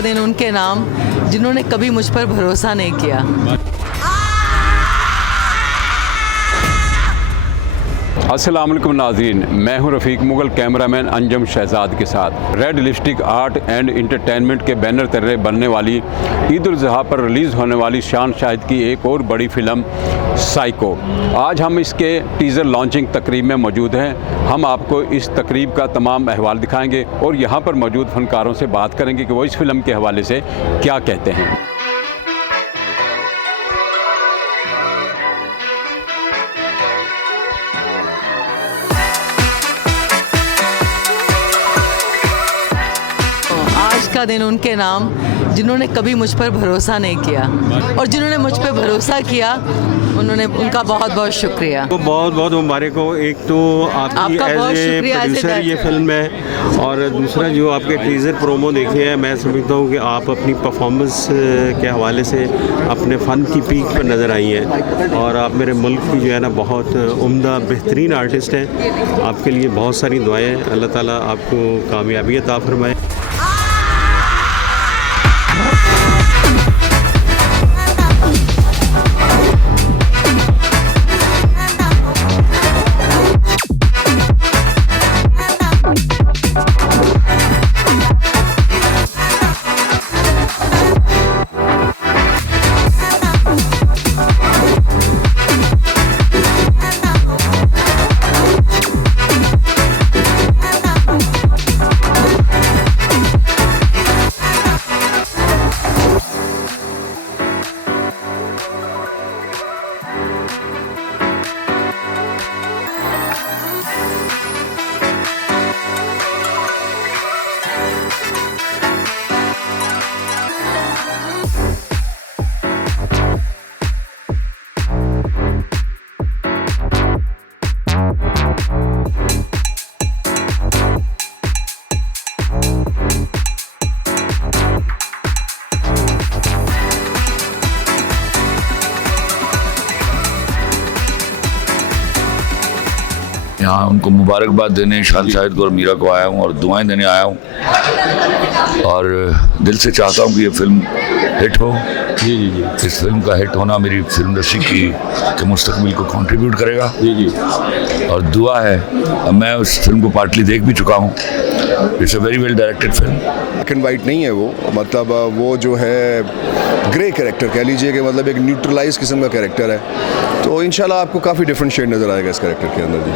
का दिन उनके नाम जिन्होंने कभी मुझ पर भरोसा नहीं किया। अस्सलाम वालेकुम नाज़रीन, मैं हूं रफ़ीक मुगल, कैमरामैन अंजम शहजाद के साथ। Red lipstick art and entertainment के बैनर तले बनने वाली ईद उल ज़ुहा पर रिलीज़ होने वाली शान शाहिद की एक और बड़ी फ़िल्म साइको। आज हम इसके टीज़र लॉन्चिंग तकरीब में मौजूद हैं। हम आपको इस तकरीब का तमाम अहवाल दिखाएंगे और यहाँ पर मौजूद फ़नकारों से बात करेंगे कि वो इस फ़िल्म के हवाले से क्या कहते हैं। आज का दिन उनके नाम जिन्होंने कभी मुझ पर भरोसा नहीं किया और जिन्होंने मुझ पर भरोसा किया उनका बहुत बहुत शुक्रिया। तो बहुत बहुत मुबारक हो। एक तो आपकी एज ए प्रोड्यूसर ये फिल्म है और दूसरा जो आपके टीज़र प्रोमो देखे हैं, मैं समझता हूँ कि आप अपनी परफॉर्मेंस के हवाले से अपने फ़न की पीक पर नज़र आई हैं और आप मेरे मुल्क की जो है ना बहुत उम्दा बेहतरीन आर्टिस्ट हैं। आपके लिए बहुत सारी दुआएं, अल्लाह ताला आपको कामयाबी अता फरमाए। यहाँ उनको मुबारकबाद देने शान शाहिद को और मीरा को आया हूँ और दुआएं देने आया हूँ और दिल से चाहता हूँ कि ये फिल्म हिट हो। जी जी जी। इस फिल्म का हिट होना मेरी फिल्म इंडस्ट्री के मुस्तकबिल को कंट्रीब्यूट करेगा। जी जी। और दुआ है, मैं उस फिल्म को पार्टली देख भी चुका हूँ। It's a very well directed film. Black and white नहीं है वो, मतलब वो जो है ग्रे कैरेक्टर कह लीजिए कि मतलब एक न्यूट्रलाइज किस्म का कैरेक्टर है। तो इंशाल्लाह आपको काफ़ी डिफरेंट शेड नज़र आएगा इस कैरेक्टर के अंदर। जी,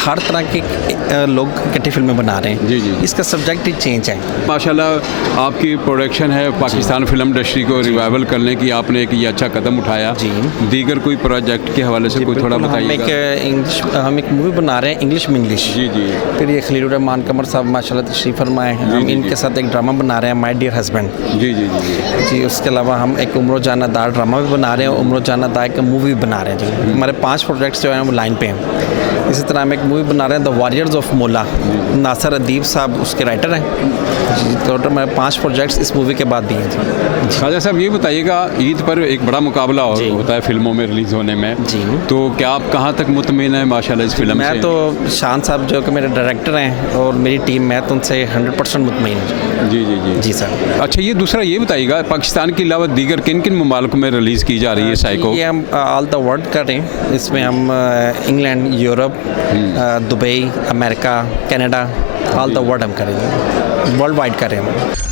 हर तरह के लोग इकट्ठी फिल्में बना रहे हैं। जी जी। इसका सब्जेक्ट ही चेंज है। माशाल्लाह आपकी प्रोडक्शन है, पाकिस्तान फिल्म इंडस्ट्री को रिवाइवल करने की आपने एक ये अच्छा कदम उठाया। जी। दीगर कोई प्रोजेक्ट के हवाले से कोई थोड़ा बताइएगा। हम एक मूवी बना रहे हैं इंग्लिश में इंग्लिश। जी जी। फिर ये खलीलुर रहमान कमर साहब माशाल्लाह तशरीफ फरमाए हैं। हम इनके साथ एक ड्रामा बना रहे हैं माय डियर हस्बैंड। जी जी जी जी। उसके अलावा हम एक उम्र जाना दार ड्रामा भी बना रहे हैं, उम्र जाना दार का मूवी भी बना रहे हैं। जी, हमारे 5 प्रोजेक्ट्स जो हैं वो लाइन पे हैं। इसी तरह हम एक मूवी बना रहे हैं द वॉरियर्स ऑफ मोला, नासिर अदीब साहब उसके राइटर हैं। टोटल हमारे 5 प्रोजेक्ट्स इस मूवी के बाद भी हैं। जी खाजा साहब, ये बताइएगा ईद पर एक बड़ा मुकाबला होता है फिल्मों में रिलीज़ होने में। जी। तो क्या आप कहाँ तक मुतमिन हैं माशाल्लाह इस फिल्म से? मैं तो शान साहब जो कि मेरे डायरेक्टर हैं और मेरी टीम, मैं तो उनसे 100% मुतमिन हूँ। जी जी जी। जी सर। अच्छा, ये दूसरा ये बताइएगा, पाकिस्तान के अलावा दीगर किन किन ममालिक में रिलीज़ की जा रही है साइको? ये हम ऑल द वर्ल्ड कर रहे हैं। इसमें हम England, Europe, Dubai, America, Canada, all the world हम करेंगे, वर्ल्ड वाइड कर रहे हैं।